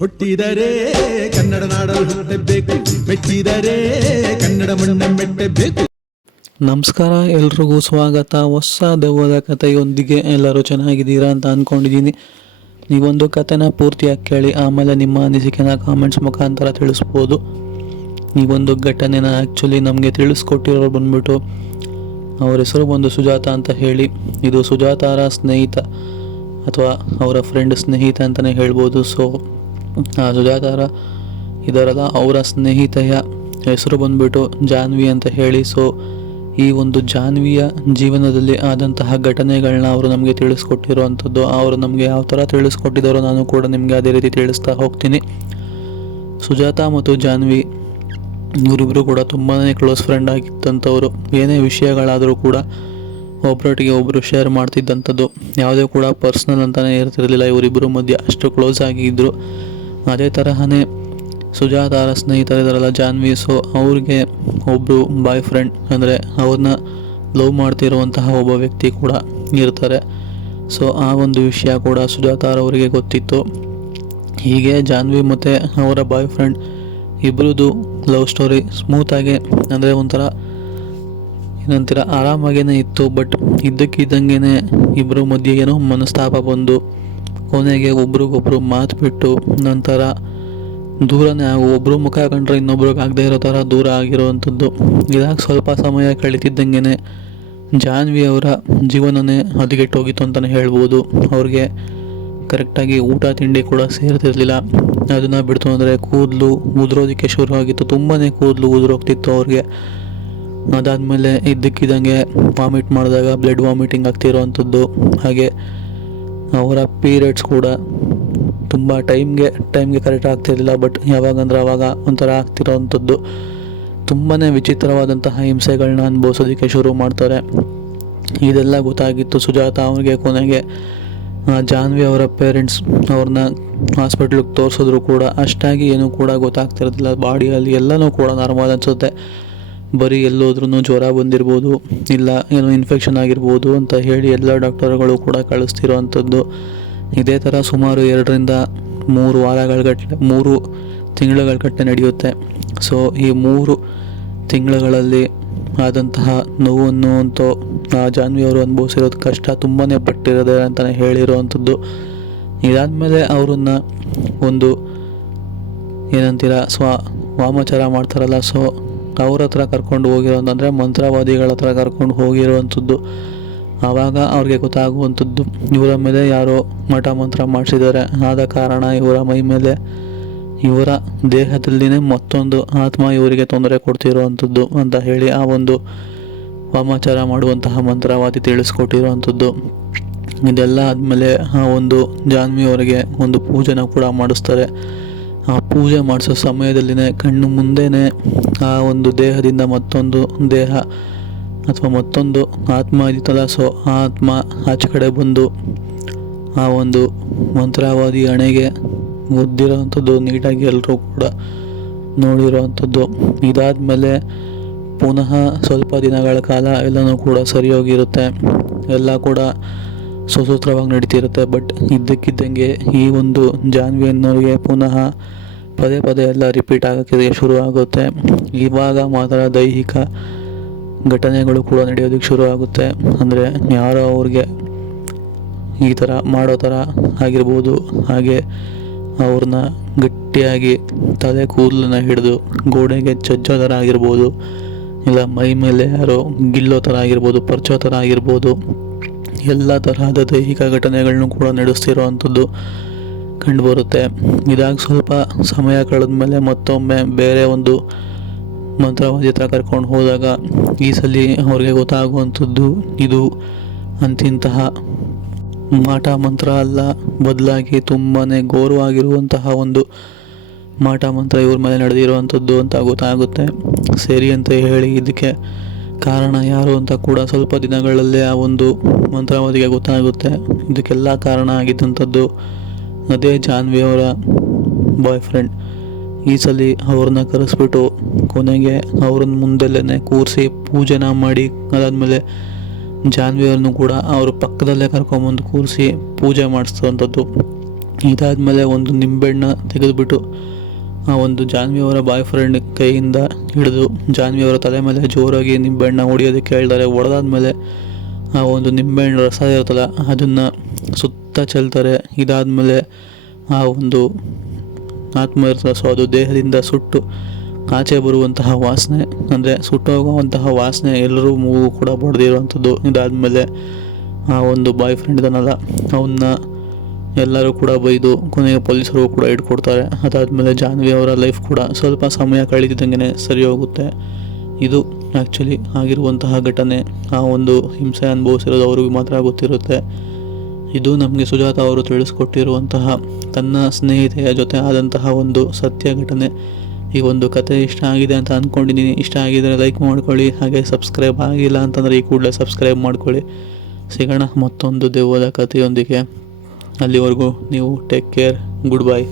ಹುಟ್ಟಿದರೆ ಕನ್ನಡ ನಾಡಲು ಹುಟ್ಟಬೇಕು, ಮೆಟ್ಟಿದರೆ ಕನ್ನಡ ಮಣ್ಣ ಮೆಟ್ಟಬೇಕು. ನಮಸ್ಕಾರ, ಎಲ್ರಿಗೂ ಸ್ವಾಗತ. ಹೊಸ ದೆವ್ವದ ಕಥೆಯೊಂದಿಗೆ ಎಲ್ಲರೂ ಚೆನ್ನಾಗಿದ್ದೀರಾ ಅಂತ ಅಂದ್ಕೊಂಡಿದ್ದೀನಿ. ನೀವೊಂದು ಕಥೆನ ಪೂರ್ತಿಯಾಗಿ ಕೇಳಿ ಆಮೇಲೆ ನಿಮ್ಮ ಅನಿಸಿಕೆನ ಕಾಮೆಂಟ್ಸ್ ಮುಖಾಂತರ ತಿಳಿಸ್ಬೋದು. ಈ ಒಂದು ಘಟನೆನ ಆ್ಯಕ್ಚುಲಿ ನಮಗೆ ತಿಳಿಸ್ಕೊಟ್ಟಿರೋರು ಬಂದ್ಬಿಟ್ಟು ಅವ್ರ ಹೆಸರು ಬಂದು ಸುಜಾತ ಅಂತ ಹೇಳಿ. ಇದು ಸುಜಾತಾರ ಸ್ನೇಹಿತ ಅಥವಾ ಅವರ ಫ್ರೆಂಡ್ ಸ್ನೇಹಿತ ಅಂತಲೇ ಹೇಳ್ಬೋದು. ಸೊ ಆ ಸುಜಾತಾರ ಇದರಲ್ಲ, ಅವರ ಸ್ನೇಹಿತೆಯ ಹೆಸರು ಬಂದ್ಬಿಟ್ಟು ಜಾನ್ವಿ ಅಂತ ಹೇಳಿ. ಸೊ ಈ ಒಂದು ಜಾನ್ವಿಯ ಜೀವನದಲ್ಲಿ ಆದಂತಹ ಘಟನೆಗಳನ್ನ ಅವರು ನಮಗೆ ತಿಳಿಸ್ಕೊಟ್ಟಿರುವಂಥದ್ದು. ಅವರು ನಮಗೆ ಯಾವ ಥರ ತಿಳಿಸ್ಕೊಟ್ಟಿದ್ದಾರೋ ನಾನು ಕೂಡ ನಿಮಗೆ ಅದೇ ರೀತಿ ತಿಳಿಸ್ತಾ ಹೋಗ್ತೀನಿ. ಸುಜಾತ ಮತ್ತು ಜಾನ್ವಿ ಇವರಿಬ್ಬರು ಕೂಡ ತುಂಬಾ ಕ್ಲೋಸ್ ಫ್ರೆಂಡ್ ಆಗಿದ್ದಂಥವ್ರು. ಏನೇ ವಿಷಯಗಳಾದರೂ ಕೂಡ ಒಬ್ಬರೊಟ್ಟಿಗೆ ಒಬ್ಬರು ಶೇರ್ ಮಾಡ್ತಿದ್ದಂಥದ್ದು. ಯಾವುದೇ ಕೂಡ ಪರ್ಸ್ನಲ್ ಅಂತಲೇ ಇರ್ತಿರಲಿಲ್ಲ ಇವರಿಬ್ಬರು ಮಧ್ಯೆ, ಅಷ್ಟು ಕ್ಲೋಸ್ ಆಗಿದ್ದರು. ಅದೇ ತರಹನೇ ಸುಜಾತಾರ ಸ್ನೇಹಿತರಿದಾರಲ್ಲ ಜಾನ್ವಿ, ಸೊ ಅವ್ರಿಗೆ ಒಬ್ಬರು ಬಾಯ್ ಫ್ರೆಂಡ್ ಅಂದರೆ ಅವ್ರನ್ನ ಲವ್ ಮಾಡ್ತಿರುವಂತಹ ಒಬ್ಬ ವ್ಯಕ್ತಿ ಕೂಡ ಇರ್ತಾರೆ. ಸೊ ಆ ಒಂದು ವಿಷಯ ಕೂಡ ಸುಜಾತಾರವರಿಗೆ ಗೊತ್ತಿತ್ತು. ಹೀಗೆ ಜಾನ್ವಿ ಮತ್ತು ಅವರ ಬಾಯ್ ಫ್ರೆಂಡ್ ಇಬ್ಬರದು ಲವ್ ಸ್ಟೋರಿ ಸ್ಮೂತಾಗಿ ಅಂದರೆ ಒಂಥರ ಏನಂತೀರ ಆರಾಮಾಗೇ ಇತ್ತು. ಬಟ್ ಇದ್ದಕ್ಕಿದ್ದಂಗೆ ಇಬ್ಬರ ಮಧ್ಯೆ ಏನೋ ಮನಸ್ತಾಪ ಬಂದು ಕೊನೆಗೆ ಒಬ್ರಿಗೊಬ್ರು ಮಾತು ಬಿಟ್ಟು ನಂತರ ದೂರನೇ ಒಬ್ಬರು ಮುಖ ಕಂಡ್ರೆ ಇನ್ನೊಬ್ರಿಗೆ ಆಗದೆ ಇರೋ ಥರ ದೂರ ಆಗಿರುವಂಥದ್ದು. ಇದಾಗಿ ಸ್ವಲ್ಪ ಸಮಯ ಕಳೀತಿದ್ದಂಗೆ ಜಾನ್ವಿ ಅವರ ಜೀವನನೇ ಹದಗೆಟ್ಟೋಗಿತ್ತು ಅಂತಲೇ ಹೇಳ್ಬೋದು. ಅವ್ರಿಗೆ ಕರೆಕ್ಟಾಗಿ ಊಟ ತಿಂಡಿ ಕೂಡ ಸೇರ್ತಿರ್ಲಿಲ್ಲ. ಅದನ್ನು ಬಿಡ್ತು ಅಂದರೆ ಕೂದಲು ಉದುರೋದಕ್ಕೆ ಶುರು ಆಗಿತ್ತು. ತುಂಬಾ ಕೂದಲು ಉದುರೋಗ್ತಿತ್ತು ಅವ್ರಿಗೆ. ಅದಾದಮೇಲೆ ಇದ್ದಕ್ಕಿದ್ದಂಗೆ ವಾಮಿಟ್ ಮಾಡಿದಾಗ ಬ್ಲಡ್ ವಾಮಿಟಿಂಗ್ ಆಗ್ತಿರೋವಂಥದ್ದು. ಹಾಗೆ ಅವರ ಪೀರಿಯಡ್ಸ್ ಕೂಡ ತುಂಬ ಟೈಮ್ಗೆ ಕರೆಕ್ಟ್ ಆಗ್ತಿರಲಿಲ್ಲ. ಬಟ್ ಯಾವಾಗಂದ್ರೆ ಆವಾಗ ಒಂಥರ ಆಗ್ತಿರೋವಂಥದ್ದು. ತುಂಬಾ ವಿಚಿತ್ರವಾದಂತಹ ಹಿಂಸೆಗಳನ್ನ ಅನುಭವಿಸೋದಕ್ಕೆ ಶುರು ಮಾಡ್ತಾರೆ. ಇದೆಲ್ಲ ಗೊತ್ತಾಗಿತ್ತು ಸುಜಾತ ಅವ್ರಿಗೆ. ಕೊನೆಗೆ ಜಾನ್ವಿ ಅವರ ಪೇರೆಂಟ್ಸ್ ಅವ್ರನ್ನ ಹಾಸ್ಪಿಟ್ಲಿಗೆ ತೋರಿಸಿದ್ರು ಕೂಡ ಅಷ್ಟಾಗಿ ಏನೂ ಕೂಡ ಗೊತ್ತಾಗ್ತಿರೋದಿಲ್ಲ. ಬಾಡಿಯಲ್ಲಿ ಎಲ್ಲನೂ ಕೂಡ ನಾರ್ಮಲ್ ಅನಿಸುತ್ತೆ. ಬರೀ ಎಲ್ಲೋದ್ರೂ ಜ್ವರ ಬಂದಿರ್ಬೋದು, ಇಲ್ಲ ಏನೋ ಇನ್ಫೆಕ್ಷನ್ ಆಗಿರ್ಬೋದು ಅಂತ ಹೇಳಿ ಎಲ್ಲ ಡಾಕ್ಟರ್ಗಳು ಕೂಡ ಕಳಿಸ್ತಿರೋವಂಥದ್ದು. ಇದೇ ಥರ ಸುಮಾರು 2 ರಿಂದ 3 ವಾರಗಳಗಟ್ಟಲೆ 3 ತಿಂಗಳುಗಳಗಟ್ಟಲೆ ನಡೆಯುತ್ತೆ. ಸೊ ಈ 3 ತಿಂಗಳುಗಳಲ್ಲಿ ಆದಂತಹ ನೋವನ್ನು ಅಂತೂ ಜಾನ್ವಿಯವರು ಅನುಭವಿಸಿರೋದು ಕಷ್ಟ ತುಂಬಾ ಪಟ್ಟಿರೋದೆ ಅಂತಲೇ ಹೇಳಿರೋವಂಥದ್ದು. ಇದಾದಮೇಲೆ ಅವ್ರನ್ನ ಒಂದು ಏನಂತೀರ ವಾಮಾಚಾರ ಮಾಡ್ತಾರಲ್ಲ, ಸೊ ಅವ್ರ ಹತ್ರ ಕರ್ಕೊಂಡು ಹೋಗಿರೋದಂದರೆ ಮಂತ್ರವಾದಿಗಳ ಹತ್ರ ಕರ್ಕೊಂಡು ಹೋಗಿರುವಂಥದ್ದು. ಆವಾಗ ಅವ್ರಿಗೆ ಗೊತ್ತಾಗುವಂಥದ್ದು ಇವರ ಮೇಲೆ ಯಾರೋ ಮಠ ಮಂತ್ರ ಮಾಡಿಸಿದ್ದಾರೆ. ಆದ ಕಾರಣ ಇವರ ಮೈ ಮೇಲೆ ಇವರ ದೇಹದಲ್ಲಿನೇ ಮತ್ತೊಂದು ಆತ್ಮ ಇವರಿಗೆ ತೊಂದರೆ ಕೊಡ್ತಿರುವಂಥದ್ದು ಅಂತ ಹೇಳಿ ಆ ಒಂದು ವಾಮಾಚಾರ ಮಾಡುವಂತಹ ಮಂತ್ರವಾದಿ ತಿಳಿಸ್ಕೊಟ್ಟಿರುವಂಥದ್ದು. ಇದೆಲ್ಲ ಆದಮೇಲೆ ಆ ಒಂದು ಜಾನ್ವಿ ಅವರಿಗೆ ಒಂದು ಪೂಜೆನ ಕೂಡ ಮಾಡಿಸ್ತಾರೆ. ಆ ಪೂಜೆ ಮಾಡಿಸೋ ಸಮಯದಲ್ಲಿನೇ ಕಣ್ಣು ಮುಂದೆನೇ ಆ ಒಂದು ದೇಹದಿಂದ ಮತ್ತೊಂದು ದೇಹ ಅಥವಾ ಮತ್ತೊಂದು ಆತ್ಮ ಇತ್ತಲ್ಲ, ಸೊ ಆ ಆತ್ಮ ಆಚೆ ಕಡೆ ಬಂದು ಆ ಒಂದು ಮಂತ್ರವಾದಿ ಹಣೆಗೆ ಒದ್ದಿರೋವಂಥದ್ದು ನೀಟಾಗಿ ಎಲ್ಲರೂ ಕೂಡ ನೋಡಿರೋವಂಥದ್ದು. ಇದಾದಮೇಲೆ ಪುನಃ ಸ್ವಲ್ಪ ದಿನಗಳ ಕಾಲ ಎಲ್ಲನೂ ಕೂಡ ಸರಿ ಹೋಗಿರುತ್ತೆ. ಎಲ್ಲ ಕೂಡ ಸುಸೂತ್ರವಾಗಿ ನಡೀತಿರುತ್ತೆ. ಬಟ್ ಇದ್ದಕ್ಕಿದ್ದಂಗೆ ಈ ಒಂದು ಜಾನ್ವಿ ಅನ್ನೋರಿಗೆ ಪುನಃ ಪದೇ ಪದೇ ಎಲ್ಲ ರಿಪೀಟ್ ಆಗೋಕ್ಕೆ ಶುರು ಆಗುತ್ತೆ. ಇವಾಗ ಮಾತ್ರ ದೈಹಿಕ ಘಟನೆಗಳು ಕೂಡ ನಡೆಯೋದಕ್ಕೆ ಶುರು ಆಗುತ್ತೆ. ಅಂದರೆ ಯಾರೋ ಅವ್ರಿಗೆ ಈ ಥರ ಮಾಡೋ ಥರ ಆಗಿರ್ಬೋದು. ಹಾಗೆ ಅವ್ರನ್ನ ಗಟ್ಟಿಯಾಗಿ ತಲೆ ಕೂದಲನ್ನ ಹಿಡಿದು ಗೋಡೆಗೆ ಚಜ್ಜೋ ಥರ ಆಗಿರ್ಬೋದು, ಇಲ್ಲ ಮೈ ಮೇಲೆ ಯಾರೋ ಗಿಲ್ಲೋ ಥರ ಆಗಿರ್ಬೋದು, ಪರ್ಚೋ ಥರ ಆಗಿರ್ಬೋದು. ಎಲ್ಲ ತರಹದ ದೈಹಿಕ ಘಟನೆಗಳನ್ನೂ ಕೂಡ ನಡೆಸ್ತಿರೋವಂಥದ್ದು ಕಂಡುಬರುತ್ತೆ. ಇದಾಗಿ ಸ್ವಲ್ಪ ಸಮಯ ಕಳೆದ ಮೇಲೆ ಮತ್ತೊಮ್ಮೆ ಬೇರೆ ಒಂದು ಮಂತ್ರವಾದಿ ಹತ್ರ ಕರ್ಕೊಂಡು ಹೋದಾಗ ಈ ಸಲ ಅವ್ರಿಗೆ ಗೊತ್ತಾಗುವಂಥದ್ದು ಇದು ಅಂತಿಂತಹ ಮಾಟ ಮಂತ್ರ ಅಲ್ಲ, ಬದಲಾಗಿ ತುಂಬಾ ಘೋರವಾಗಿರುವಂತಹ ಒಂದು ಮಾಟ ಮಂತ್ರ ಇವ್ರ ಮೇಲೆ ನಡೆದಿರುವಂಥದ್ದು ಅಂತ ಗೊತ್ತಾಗುತ್ತೆ. ಸರಿ ಅಂತ ಹೇಳಿ ಇದಕ್ಕೆ ಕಾರಣ ಯಾರು ಅಂತ ಕೂಡ ಸ್ವಲ್ಪ ದಿನಗಳಲ್ಲೇ ಆ ಒಂದು ಮಂತ್ರವಾದಿಗೆ ಗೊತ್ತಾಗುತ್ತೆ. ಇದಕ್ಕೆಲ್ಲ ಕಾರಣ ಆಗಿದ್ದಂಥದ್ದು ಅದೇ ಜಾನ್ವಿ ಅವರ ಬಾಯ್ ಫ್ರೆಂಡ್. ಈ ಸಲ ಅವ್ರನ್ನ ಕರೆಸ್ಬಿಟ್ಟು ಕೊನೆಗೆ ಅವ್ರನ್ನ ಮುಂದೆಲ್ಲೇ ಕೂರಿಸಿ ಪೂಜೆನ ಮಾಡಿ, ಅದಾದಮೇಲೆ ಜಾನ್ವಿ ಅವ್ರನ್ನೂ ಕೂಡ ಅವ್ರ ಪಕ್ಕದಲ್ಲೇ ಕರ್ಕೊಂಬಂದು ಕೂರಿಸಿ ಪೂಜೆ ಮಾಡಿಸ್ತೋವಂಥದ್ದು. ಇದಾದಮೇಲೆ ಒಂದು ನಿಂಬೆಹಣ್ಣ ತೆಗೆದುಬಿಟ್ಟು ಆ ಒಂದು ಜಾನ್ವಿ ಅವರ ಬಾಯ್ ಫ್ರೆಂಡ್ ಕೈಯಿಂದ ಹಿಡಿದು ಜಾನ್ವಿ ಅವರ ತಲೆ ಮೇಲೆ ಜೋರಾಗಿ ನಿಂಬೆಹಣ್ಣ ಹೊಡೆಯೋದಕ್ಕೆ ಹೇಳ್ತಾರೆ. ಹೊಡೆದಾದ್ಮೇಲೆ ಆ ಒಂದು ನಿಂಬೆಹಣ್ಣು ರಸ ಇರುತ್ತಲ್ಲ ಅದನ್ನು ಸುತ್ತ ಚೆಲ್ತಾರೆ. ಇದಾದಮೇಲೆ ಆ ಒಂದು ಆತ್ಮ ಇರ್ತದೆ, ಸೊ ಅದು ದೇಹದಿಂದ ಸುಟ್ಟು ಆಚೆ ಬರುವಂತಹ ವಾಸನೆ, ಅಂದರೆ ಸುಟ್ಟೋಗುವಂತಹ ವಾಸನೆ ಎಲ್ಲರೂ ಮೂಗು ಕೂಡ ಬಡ್ದಿರುವಂಥದ್ದು. ಇದಾದಮೇಲೆ ಆ ಒಂದು ಬಾಯ್ ಫ್ರೆಂಡ್ ಇದನ್ನಲ್ಲ ಅವನ್ನ ಎಲ್ಲರೂ ಕೂಡ ಬೈದು ಕೊನೆಗೆ ಪೊಲೀಸರು ಕೂಡ ಇಟ್ಕೊಡ್ತಾರೆ. ಅದಾದಮೇಲೆ ಜಾನ್ವಿ ಅವರ ಲೈಫ್ ಕೂಡ ಸ್ವಲ್ಪ ಸಮಯ ಕಳೀತಿದ್ದಂಗೆ ಸರಿ ಹೋಗುತ್ತೆ. ಇದು ಆ್ಯಕ್ಚುಲಿ ಆಗಿರುವಂತಹ ಘಟನೆ. ಆ ಒಂದು ಹಿಂಸೆ ಅನುಭವಿಸಿರೋದು ಅವ್ರಿಗೆ ಮಾತ್ರ ಗೊತ್ತಿರುತ್ತೆ. ಇದು ನಮಗೆ ಸುಜಾತ ಅವರು ತಿಳಿಸ್ಕೊಟ್ಟಿರುವಂತಹ ತನ್ನ ಸ್ನೇಹಿತೆಯ ಜೊತೆ ಆದಂತಹ ಒಂದು ಸತ್ಯ ಘಟನೆ. ಈ ಒಂದು ಕತೆ ಇಷ್ಟ ಆಗಿದೆ ಅಂತ ಅಂದ್ಕೊಂಡಿದ್ದೀನಿ. ಇಷ್ಟ ಆಗಿದರೆ ಲೈಕ್ ಮಾಡ್ಕೊಳ್ಳಿ, ಹಾಗೆ ಸಬ್ಸ್ಕ್ರೈಬ್ ಆಗಿಲ್ಲ ಅಂತಂದರೆ ಈ ಕೂಡಲೇ ಸಬ್ಸ್ಕ್ರೈಬ್ ಮಾಡ್ಕೊಳ್ಳಿ. ಸಿಗೋಣ ಮತ್ತೊಂದು ದೆವ್ವದ ಕಥೆಯೊಂದಿಗೆ. ಅಲ್ಲಿವರೆಗೂ ನೀವು ಟೇಕ್ ಕೇರ್, ಗುಡ್ ಬೈ.